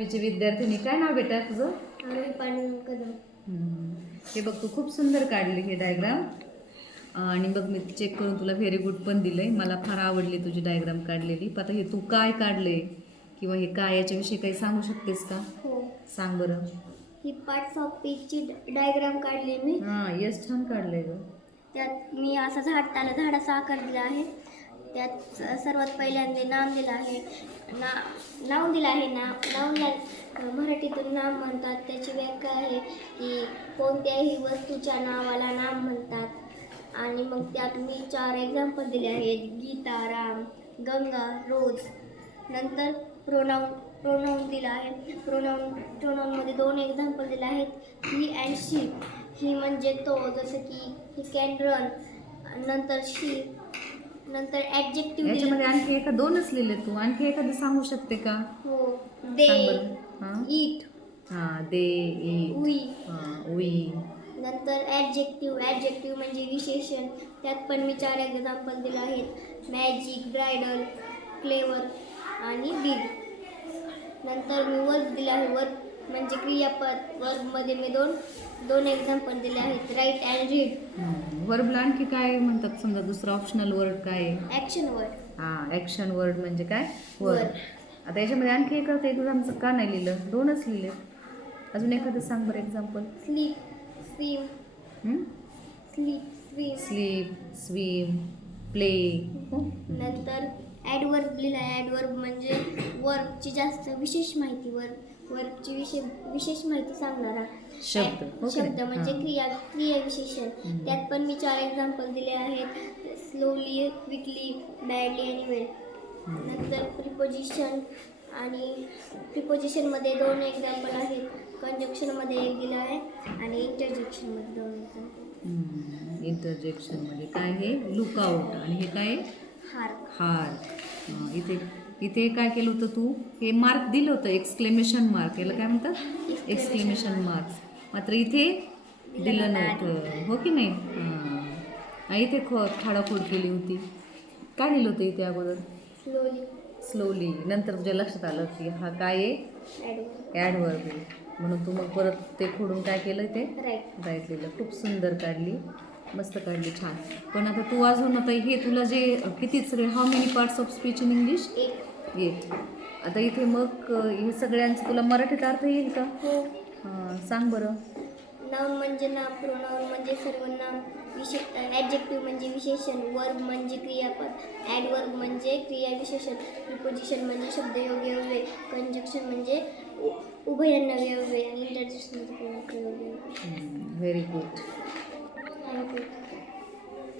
8वीची विद्यार्थिनी. काय नाव बेटा तुझं? कदम. हे बघ तू खूप सुंदर काढली हे डायग्राम. आणि बघ मी चेक करून तुला व्हेरी गुड पण दिलंय. मला फार आवडली तुझी डायग्राम काढलेली. आता हे तू काय काढले किंवा हे काय याच्याविषयी काही सांगू शकतेस का? हो. सांग बरं. ही पार्ट्स ऑफ स्पीचची डायग्राम काढली मी. हां यस, छान काढलंय ग. त्यात मी असं झाडाचा आकार दिला आहे. त्यात सर्वात पहिल्यांदा नाम दिलं आहे. नाव दिलं आहे. नावाला मराठीतून नाम म्हणतात. त्याची व्याख्या आहे की कोणत्याही वस्तूच्या नावाला नाम म्हणतात. आणि मग त्यात मी 4 एक्झाम्पल दिले आहेत. गीता, राम, गंगा, रोज. नंतर प्रोनाऊन दिला आहे. प्रोनाऊनमध्ये 2 एक्झाम्पल दिले आहेत. ही अँड शी. ही म्हणजे तो, जसं की ही कॅन रन. नंतर शी. नंतर ॲडजेक्टिव्ह याच्यामध्ये आणखी एका 2च लिहिले तू. आणखी एखादं सांगू शकते का? हो. दे, ईट. हां दे, ईट. वी. वी. नंतर ॲडजेक्टिव्ह म्हणजे विशेषण. त्यात पण मी 4 एक्झाम्पल दिले आहेत. मॅजिक, ब्रायडल, क्लेवर आणि बिग. नंतर मी वर्ब दिले आहे. वर्ब म्हणजे क्रियापद. वर्बमध्ये मी दोन एक्झाम्पल दिले आहेत. Right and read. वर्बला आणखी काय म्हणतात? समजा दुसरा ऑप्शनल वर्ड काय आहे? Action word. हां ॲक्शन वर्ड म्हणजे काय? वर्ड. आता याच्यामध्ये आणखी एखादं एक्झामचं का नाही लिहिलं? 2च लिहिले. अजून एखादं सांग बरं example. Sleep, swim. Sleep, swim, play. नंतर ॲडवर्ब लिहिला आहे. ॲडवर्ब म्हणजे वर्बची जास्त विशेष माहिती. वर्बची विशेष माहिती सांगणारा शब्द म्हणजे क्रिया विशेषण. त्यात पण मी 4 एक्झाम्पल दिले आहेत. स्लोली, क्विकली, बॅडली आणि वेल. नंतर प्रिपोजिशनमध्ये 2 एक्झाम्पल आहेत. कंजक्शनमध्ये 1 दिलं आहे आणि इंटरजेक्शनमध्ये 2 एक्झाम्पल. इंटरजेक्शनमध्ये काय? हे लुकआउट. आणि हे काय? हार. इथे काय केलं होतं तू? हे मार्क दिलं होतं एक्सक्लेमेशन मार्क. याला काय म्हणतात? Exclamation marks. मात्र इथे दिलं नव्हतं, हो की नाही? इथे खाडाखोड केली होती. काय लिहिलं होतं इथे अगोदर? स्लोली. नंतर तुझ्या लक्षात आलं की हा काय आहे? ॲडवर्ब आहे. म्हणून तू मग परत ते खोडून काय केलं? ते राईट लिहिलं. खूप सुंदर काढली, मस्त काढली, छान. पण आता तू अजून आता हे तुला जे किती सगळे how many parts of speech in English? 8. आता इथे मग हे सगळ्यांचं तुला मराठीत अर्थ येईल का? हो. सांग बरं. नाउन म्हणजे नाम. प्रोनाउन म्हणजे सर्वनाम. ॲडजेक्टिव्ह म्हणजे विशेषण. वर्ब म्हणजे क्रियापद. ॲडवर्ब म्हणजे क्रिया विशेषण. प्रिपोजिशन म्हणजे शब्दयोगी अव्यय. कंजक्शन म्हणजे उभयनामी अव्यय. आणि इंटरजेक्शन म्हणजे प्रयोगी अव्यय. Very good. थँक्यू.